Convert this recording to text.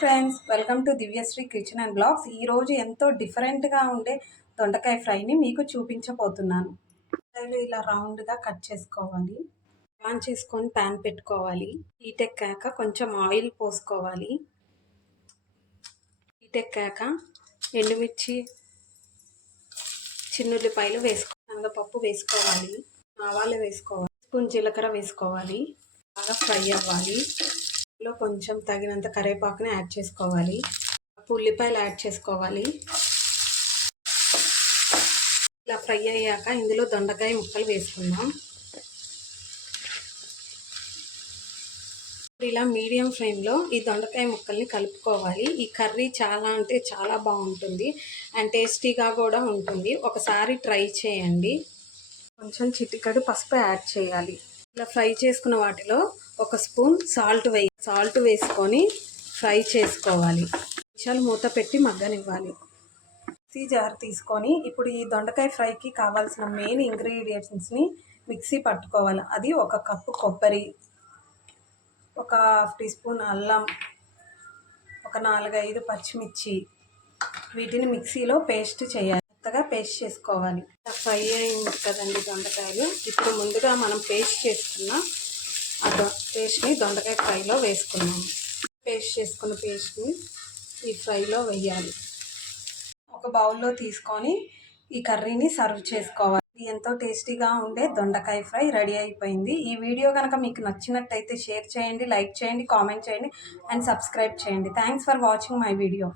Friends, welcome to Divyasri kitchen and blogs. ఈరోజు ఎంతో డిఫరెంట్గా ఉండే దొండకాయ ఫ్రైని మీకు చూపించబోతున్నాను. ఇలా రౌండ్గా కట్ చేసుకోవాలి. ఆన్ చేసుకొని ప్యాన్ పెట్టుకోవాలి. హీట్ ఎక్కాక కొంచెం ఆయిల్ పోసుకోవాలి. హీట్ ఎక్కాక ఎండుమిర్చి, చిన్నుల్లిపాయలు శనగపప్పు వేసుకోవాలి. ఆవాలు వేసుకోవాలి. స్పూన్ జీలకర్ర వేసుకోవాలి. బాగా ఫ్రై అవ్వాలి. ఇందులో కొంచెం తగినంత కరివేపాకుని యాడ్ చేసుకోవాలి. ఉల్లిపాయలు యాడ్ చేసుకోవాలి. ఇలా ఫ్రై అయ్యాక ఇందులో దొండకాయ ముక్కలు వేసుకుందాం. ఇలా మీడియం ఫ్లేమ్లో ఈ దొండకాయ ముక్కల్ని కలుపుకోవాలి. ఈ కర్రీ చాలా అంటే చాలా బాగుంటుంది అండ్ టేస్టీగా కూడా ఉంటుంది. ఒకసారి ట్రై చేయండి. కొంచెం చిటికెడు పసుపు యాడ్ చేయాలి. ఇలా ఫ్రై చేసుకున్న వాటిలో ఒక స్పూన్ సాల్ట్ వేసుకొని ఫ్రై చేసుకోవాలి. నిమిషాలు మూత పెట్టి మగ్గనివ్వాలి. మిక్సీ జార్ తీసుకొని ఇప్పుడు ఈ దొండకాయ ఫ్రైకి కావాల్సిన మెయిన్ ఇంగ్రీడియంట్స్ని మిక్సీ పట్టుకోవాలి. అది 1 కప్పు కొబ్బరి, 1 హాఫ్ టీ స్పూన్ అల్లం, ఒక 4-5 పచ్చిమిర్చి, వీటిని మిక్సీలో పేస్ట్ చేయాలి. మెత్తగా పేస్ట్ చేసుకోవాలి. ఫ్రై అయింది కదండి దొండకాయలు. ఇప్పుడు ముందుగా మనం పేస్ట్ చేసుకున్న ఆ పేస్ట్ని దొండకాయ ఫ్రైలో వేసుకున్నాము. పేస్ట్ చేసుకున్న పేస్ట్ని ఈ ఫ్రైలో వేయాలి. ఒక బౌల్లో తీసుకొని ఈ కర్రీని సర్వ్ చేసుకోవాలి. ఎంతో టేస్టీగా ఉండే దొండకాయ ఫ్రై రెడీ అయిపోయింది. ఈ వీడియో కనుక మీకు నచ్చినట్టయితే షేర్ చేయండి, లైక్ చేయండి, కామెంట్ చేయండి అండ్ సబ్స్క్రైబ్ చేయండి. Thanks for watching my video.